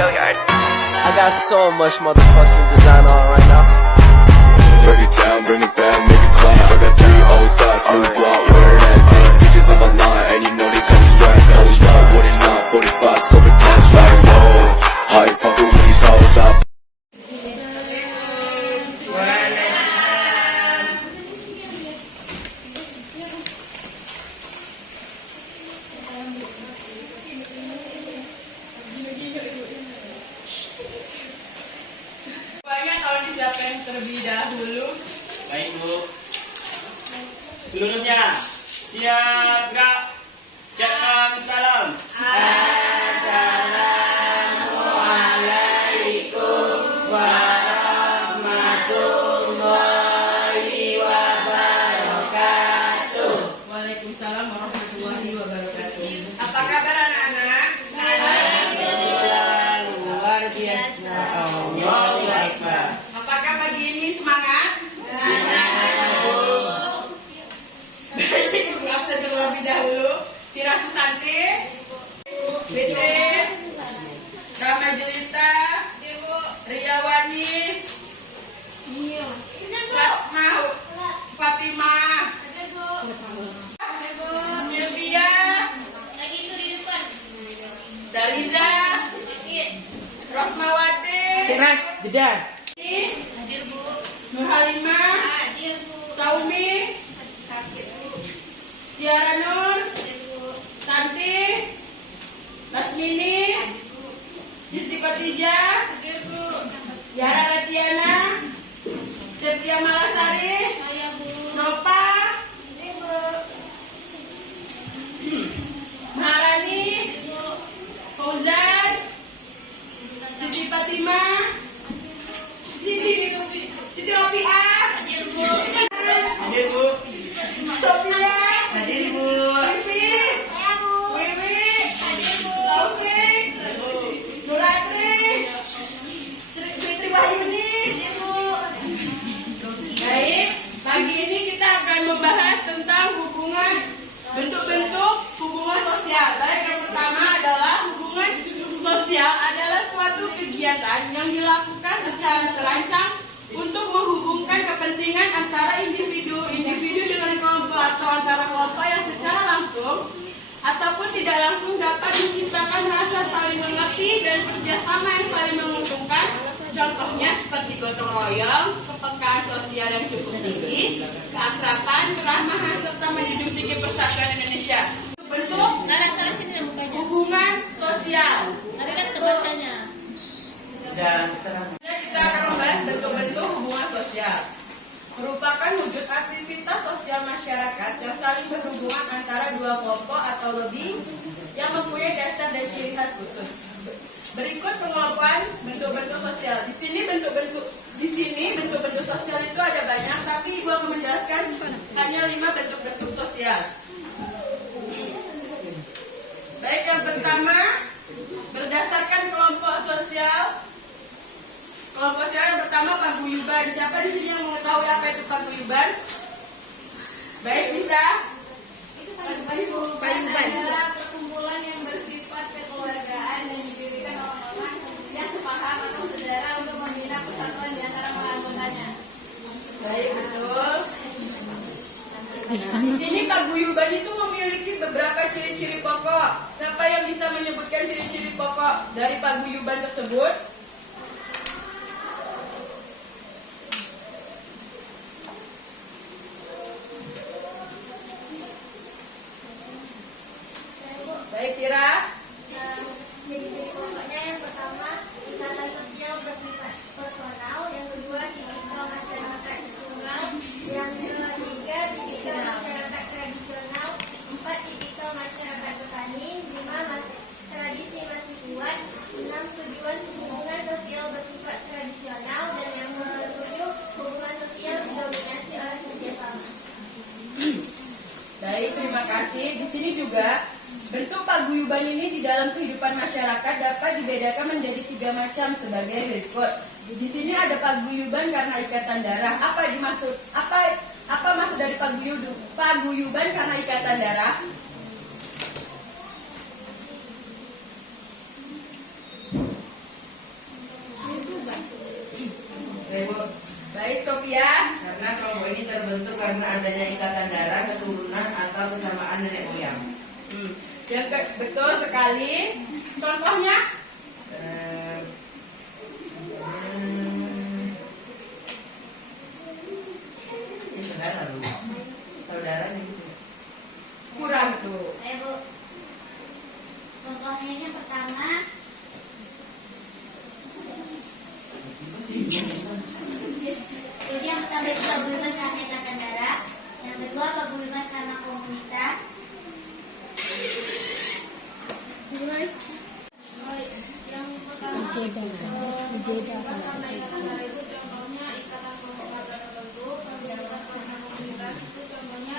I got so much motherfucking design on right now. Break it down, bring it back, make it clap. I got 3 old thoughts, new block, where that thing. Bitches on my line, and you know they come straight. Hold up, what it not, 45, scope it cash like whoa. How you fucking with these hoes up? Siapa yang terlebih dahulu? Baik Bu. Seluruhnya siap gerak. Ucapkan salam. Assalamualaikum warahmatullahi wabarakatuh. Waalaikumsalam warahmatullahi wabarakatuh. Apa kabar anak-anak? Alhamdulillah luar biasa. Allahu Akbar. Apakah pagi ini semangat? Ibu absen terlebih dahulu. Tira Susanti, Fitrin, Rama Jelita, Riyawani, Fatimah, Sylvia, Dariza, Rosmawati, Ceras, jeda. Nur Halimah, Saumi, Tiara Nur, Santi, Lasmini, Jisti Khotijah, Yara Ratiana, Setia Malasari, Nopa, Maharani, Fauzan, Siti Fatimah, Siti Rofiah, Hadir Bu. Sophia, Hadir Bu. Wiwi, Taufik, Nuratri, Fitri Wahyuni. Baik, pagi ini kita akan membahas tentang bentuk-bentuk hubungan sosial. Baik, yang pertama adalah hubungan sosial adalah suatu kegiatan yang dilakukan secara terancang untuk menghubungkan kepentingan antara individu dengan kelompok atau antara kelompok yang secara langsung ataupun tidak langsung dapat menciptakan rasa saling mengerti dan kerjasama yang saling menguntungkan. Contohnya seperti gotong royong, kepekaan sosial yang cukup tinggi, keakraban, keramahan, serta menjunjung tinggi persatuan Indonesia. Bentuk hubungan sosial. Dan sekarang Kita akan membahas bentuk-bentuk hubungan sosial. Merupakan wujud aktivitas sosial masyarakat yang saling berhubungan antara dua kelompok atau lebih yang mempunyai dasar dan ciri khas khusus. Berikut pengelompokan bentuk-bentuk sosial. Di sini bentuk-bentuk sosial itu ada banyak, tapi Ibu akan menjelaskan hanya 5 bentuk-bentuk sosial. Baik, yang pertama berdasarkan kelompok sosial. Kelompok sosial yang pertama paguyuban. Siapa di sini yang mengetahui apa itu paguyuban? Baik, bisa? Paguyuban adalah perkumpulan yang bersifat kekeluargaan dan didirikan orang-orang yang sepaham atau saudara untuk membina persatuan di antara para anggotanya. Baik, betul. Di sini paguyuban itu memiliki beberapa ciri-ciri pokok. Siapa yang bisa menyebutkan ciri-ciri pokok dari paguyuban tersebut? Baik, Tira. Ciri-ciri pokoknya yang pertama, ikatan sosial bersifat personal, yang kedua, tipikal masyarakat nasional, yang ketiga, tipikal masyarakat tradisional, 4, tipikal masyarakat petani, 5, tradisi masih kuat, 6, tujuan hubungan sosial bersifat tradisional, dan yang ke-7, hubungan sosial didominasi oleh kerjasama. Baik, terima kasih. Di sini juga bentuk paguyuban ini di dalam kehidupan masyarakat dapat dibedakan menjadi 3 macam sebagai berikut. Di sini ada paguyuban karena ikatan darah. Apa maksud dari paguyuban karena ikatan darah? adanya ikatan darah, keturunan, atau kesamaan nenek moyang. Betul sekali. Contohnya? Ini saudara lu. Saudara gitu. Kurang tuh. Saya Bu. Contohnya yang pertama, jadi yang pertama itu paguyuban karena ikatan darah, yang kedua paguyuban karena komunitas, yang pertama paguyuban karena ikatan darah itu contohnya ikatan keluarga tertentu, paguyuban karena komunitas itu contohnya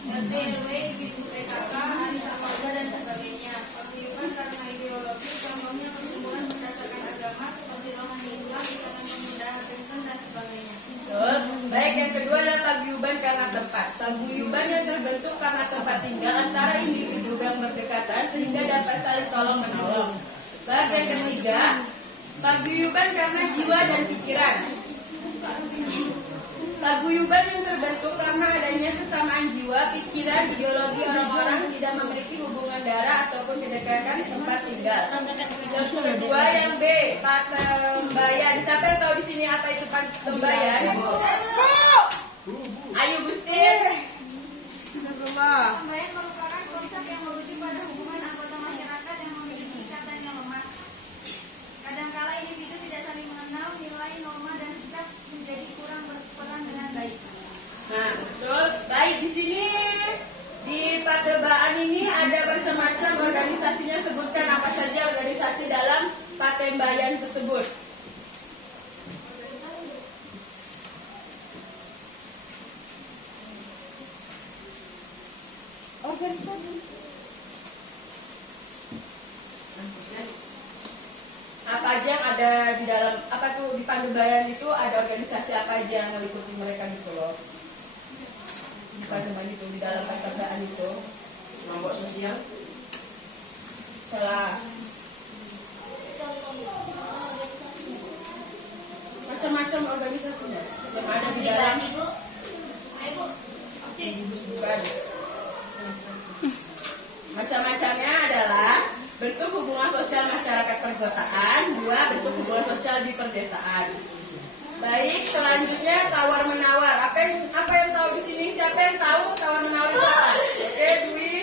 RT RW, ibu PKK, arisan keluarga dan sebagainya. Paguyuban karena ideologi contohnya perkumpulan berdasarkan agama seperti rohani Islam, ikatan pemuda Kristen dan sebagainya. Betul. Baik, yang kedua adalah paguyuban karena tempat. Paguyuban yang terbentuk karena tempat tinggal antara individu yang berdekatan sehingga dapat saling tolong menolong. Baik, yang ketiga, paguyuban karena jiwa dan pikiran. Paguyuban yang terbentuk karena adanya kesamaan jiwa, pikiran, ideologi orang-orang tidak memiliki hubungan darah ataupun kedekatan tempat tinggal. Yang kedua yang B, patembayan. Siapa yang tahu di sini apa itu patembayan? Ayo Gusti. Bismillah. Patembayan merupakan konsep yang merujuk pada hubungan anggota masyarakat yang memiliki ikatan yang lemah. Kadangkala individu tidak saling mengenal, nilai, norma, dan sikap menjadi kurang berperan dengan baik. Nah, betul. Baik, di sini di Patebaan ini ada macam-macam organisasinya. Sebutkan apa saja organisasi dalam Patembayan tersebut. Organisasi. Apa aja yang ada di dalam apa tuh di Patembayan itu ada organisasi apa aja yang meliputi mereka gitu loh. Di Patembayan itu di dalam Patembayan itu Kelompok sosial. salah macam-macam organisasinya yang ada di dalam Ibu, Ibu, OSIS. bukan. Macam-macamnya adalah bentuk hubungan sosial masyarakat perkotaan, dua bentuk hubungan sosial di perdesaan. Baik, selanjutnya tawar menawar. Apa yang tahu di sini? Siapa yang tahu tawar menawar itu apa? Oke, Dwi.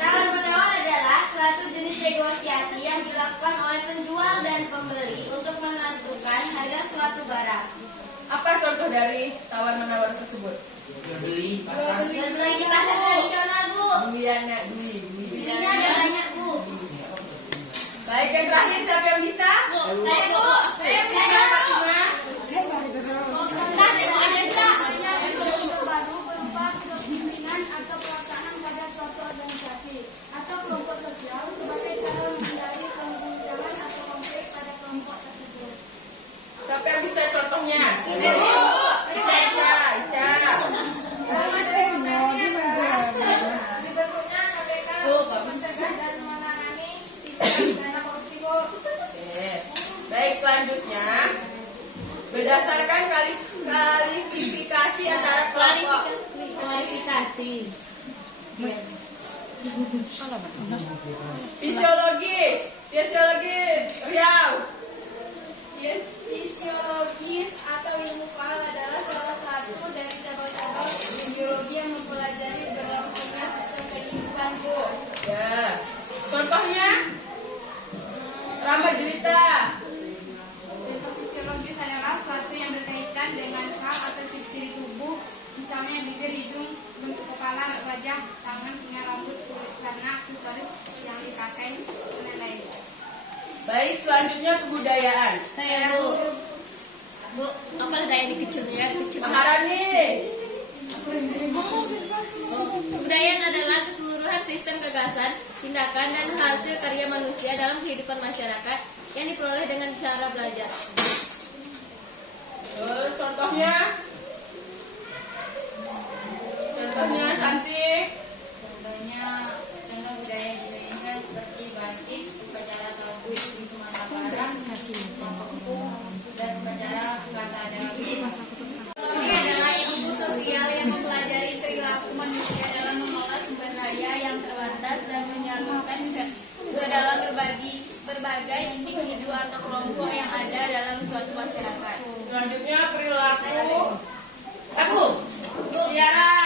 Tawar menawar adalah suatu jenis negosiasi yang dilakukan oleh penjual dan pembeli untuk menentukan harga suatu barang. Apa contoh dari tawar menawar tersebut? Beli pasar. Dan beli di pasar tradisional, Bu. Dwi. Belinya ada banyak, Bu. Baik, yang terakhir siapa yang bisa? Saya, Bu. Saya bisa, Fatima. Baru berupa kepemimpinan atau pelaksanaan pada suatu organisasi atau kelompok sosial sebagai cara menghindari permusuhan atau konflik pada kelompok tersebut. Siapa yang bisa contohnya? Ica. Dibentuknya KPK untuk mencegah dan menangani tindak pidana korupsi, Bu. Oke. Baik, selanjutnya berdasarkan klasifikasi antara kelompok. Klarifikasi. Fisiologi Riau. Fisiologis atau ilmu faham adalah salah satu dari cabang-cabang biologi yang mempelajari berlangsungnya sistem kehidupan, Bu. Ya. Contohnya Rama Jelita. Bentuk fisiologis adalah suatu yang berkaitan dengan hal atau ciri-ciri tubuh, misalnya bibir, hidung, bentuk kepala, wajah, tangan, punya rambut, kulit, karena aksesoris yang dipakai, dan lain-lain. Baik, selanjutnya kebudayaan. Saya Bu, apa daya dikecilnya? Maharani. Kebudayaan adalah keseluruhan sistem gagasan, tindakan, dan hasil karya manusia dalam kehidupan masyarakat yang diperoleh dengan cara belajar. Contohnya Santi. Contoh budaya di Indonesia seperti batik, upacara tabuh di Sumatera Barat, kelompok hukum, dan upacara kata adawi. mayoritas dan menyalurkan ke dalam berbagai individu atau kelompok yang ada dalam suatu masyarakat. Selanjutnya perilaku. Tiara.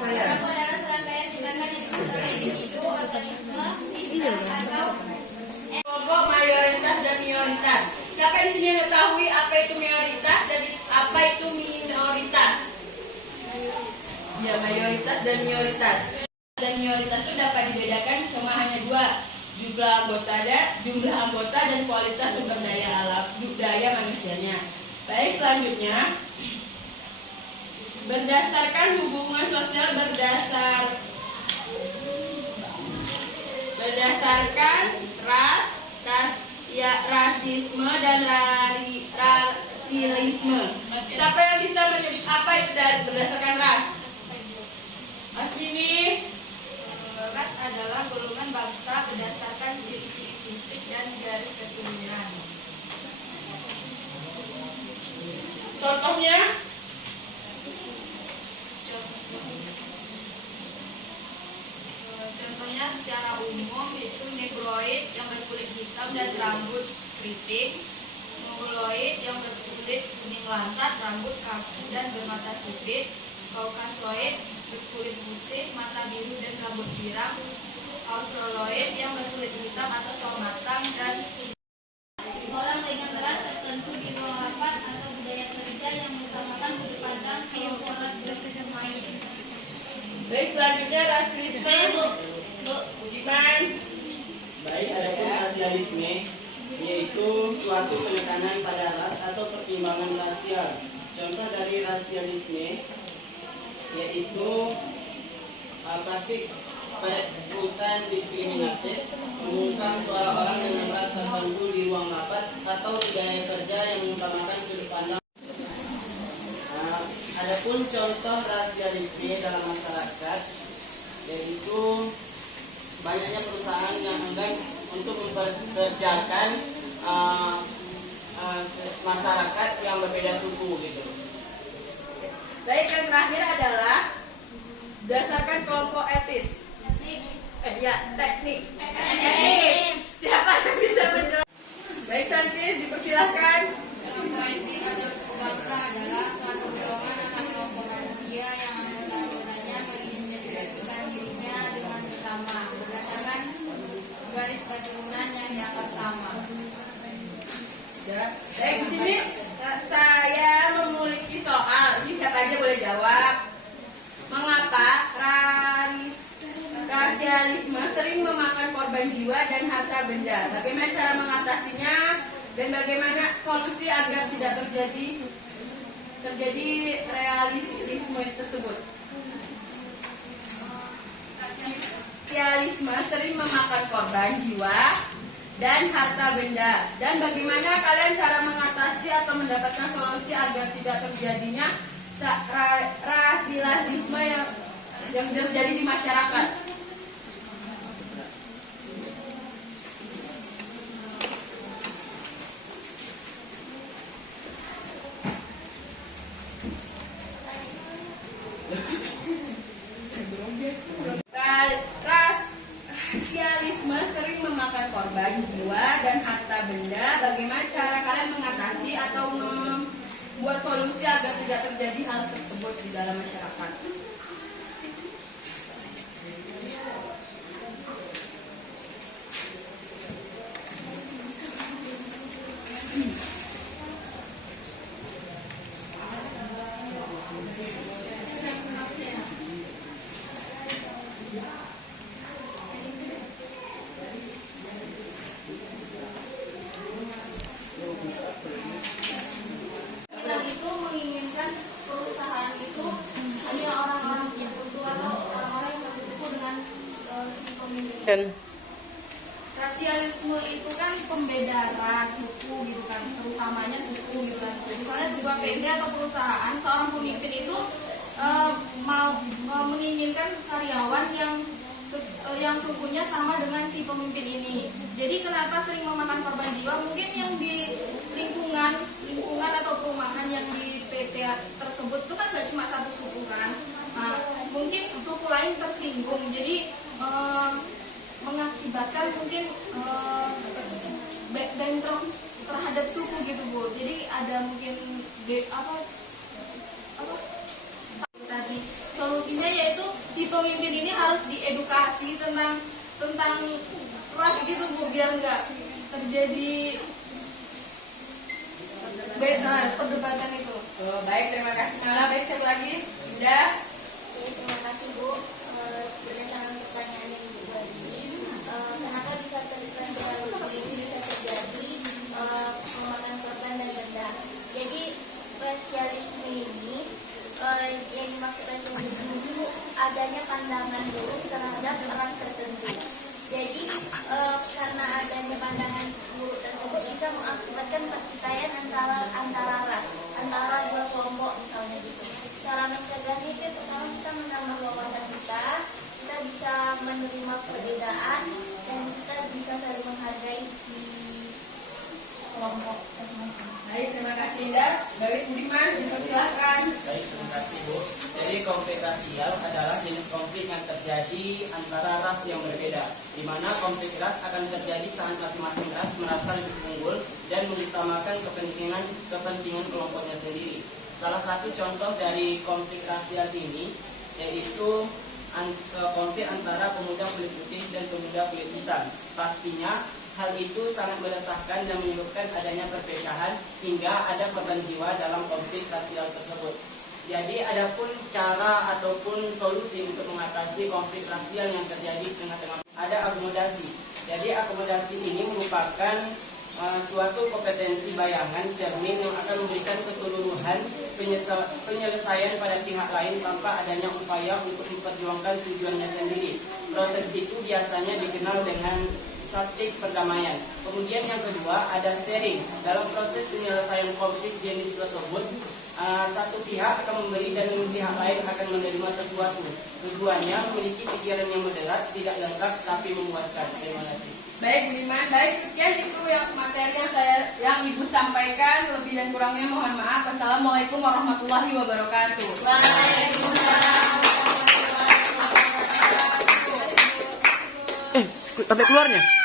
Perilaku adalah serangkaian tindakan yang dilakukan oleh individu, organisme, sistem atau Kelompok mayoritas dan minoritas. Siapa di sini yang mengetahui apa itu mayoritas dan apa itu minoritas? Ya, mayoritas dan minoritas. Dan minoritas itu dapat dibedakan cuma hanya dua, jumlah anggota dan kualitas sumber daya manusianya. Baik, selanjutnya berdasarkan hubungan sosial berdasarkan rasisme dan rasialisme. Siapa yang bisa menyebut apa itu berdasarkan ras? Asmini. ras adalah golongan bangsa berdasarkan ciri-ciri fisik dan garis keturunan. Contohnya? Contohnya secara umum itu negroid yang berkulit hitam dan rambut keriting, mongoloid yang berkulit kuning lancat, rambut kaku dan bermata sipit, kaukasoid berkulit putih, mata biru dan rambut pirang, australoid yang berkulit hitam atau sawo matang, dan orang dengan ras tertentu di ruang rapat atau budaya kerja yang mengutamakan sudut pandang kelompok ras berkesamaan. Baik, selanjutnya rasialisme. Budiman. Baik, adapun rasialisme yaitu suatu penekanan pada ras atau pertimbangan rasial. Contoh dari rasialisme yaitu praktik perekrutan diskriminatif, mengungkap suara orang dengan ras tertentu di ruang rapat atau budaya kerja yang mengutamakan sudut pandang. Adapun contoh rasialisme dalam masyarakat yaitu banyaknya perusahaan yang enggan untuk mempekerjakan masyarakat yang berbeda suku gitu. Baik, yang terakhir adalah berdasarkan kelompok etis. Teknik. Siapa yang bisa menjawab? Baik, Santi, dipersilahkan. Kelompok etnis atau suku bangsa adalah suatu golongan atau kelompok manusia yang anggota-anggotanya mengidentifikasikan dirinya dengan sesama berdasarkan garis keturunan yang dianggap sama. Baik, di sini saya memiliki soal. Ini siapa aja boleh jawab. Mengapa rasialisme sering memakan korban jiwa dan harta benda? Bagaimana cara mengatasinya dan bagaimana solusi agar tidak terjadi realisme tersebut? Rasialisme sering memakan korban jiwa dan harta benda. Dan bagaimana kalian cara mengatasi atau mendapatkan solusi agar tidak terjadinya rasialisme yang terjadi di masyarakat? Rasialisme sering memakan korban jiwa dan harta benda. Bagaimana cara kalian mengatasi atau membuat solusi agar tidak terjadi hal tersebut di dalam masyarakat? Kita itu menginginkan perusahaan itu hanya orang-orang tertentu atau orang-orang yang bersuku dengan si pemimpin. Rasialisme itu kan pembeda ras, suku gitu kan, terutamanya suku gitu kan. Misalnya sebuah PT atau perusahaan, seorang pemimpin itu mau menginginkan karyawan yang sukunya sama dengan si pemimpin ini. Jadi kenapa sering memakan korban jiwa? Mungkin yang di lingkungan atau perumahan yang di PT tersebut itu kan gak cuma satu suku kan. Nah, mungkin suku lain tersinggung. Jadi mengakibatkan mungkin bentrok terhadap suku gitu Bu. Jadi ada mungkin tadi solusinya yaitu si pemimpin ini harus diedukasi tentang ras gitu Bu, biar nggak terjadi perdebatan itu. Baik, terima kasih Mala. Baik, satu lagi, Dinda. Terima kasih Bu. Berdasarkan pertanyaan yang Ibu tadi, kenapa bisa rasialisme ini bisa terjadi memakan korban dan benda? Jadi rasialisme ini yang dimaksud rasialisme itu adanya pandangan buruk terhadap ras tertentu. Jadi karena adanya pandangan buruk tersebut bisa mengakibatkan pertikaian antara ras, antara dua kelompok misalnya gitu. Cara mencegahnya itu pertama kita menambah wawasan kita bisa menerima perbedaan dan kita bisa saling menghargai di kelompok masing-masing. Baik, terima kasih Dinda. Baik, Budiman, dipersilahkan. Baik, terima kasih Bu. Jadi konflik rasial adalah jenis konflik yang terjadi antara ras yang berbeda, di mana konflik ras akan terjadi saat masing-masing ras merasa lebih unggul dan mengutamakan kepentingan kelompoknya sendiri. Salah satu contoh dari konflik rasial ini yaitu konflik antara pemuda kulit putih dan pemuda kulit hitam. Pastinya hal itu sangat meresahkan dan menyebabkan adanya perpecahan hingga ada korban jiwa dalam konflik rasial tersebut. Jadi adapun cara ataupun solusi untuk mengatasi konflik rasial yang terjadi di tengah-tengah, ada akomodasi. Jadi akomodasi ini merupakan suatu kompetensi bayangan cermin yang akan memberikan keseluruhan penyelesaian pada pihak lain tanpa adanya upaya untuk memperjuangkan tujuannya sendiri. Proses itu biasanya dikenal dengan taktik perdamaian. Kemudian yang kedua ada sharing. Dalam proses penyelesaian konflik jenis tersebut, satu pihak akan memberi dan pihak lain akan menerima sesuatu. Tujuannya memiliki pikiran yang moderat, tidak lengkap tapi memuaskan. Terima kasih. Baik, Budiman. Baik, sekian itu yang materi yang Ibu sampaikan. Lebih dan kurangnya mohon maaf. Wassalamualaikum warahmatullahi wabarakatuh. Waalaikumsalam. Sampai keluarnya.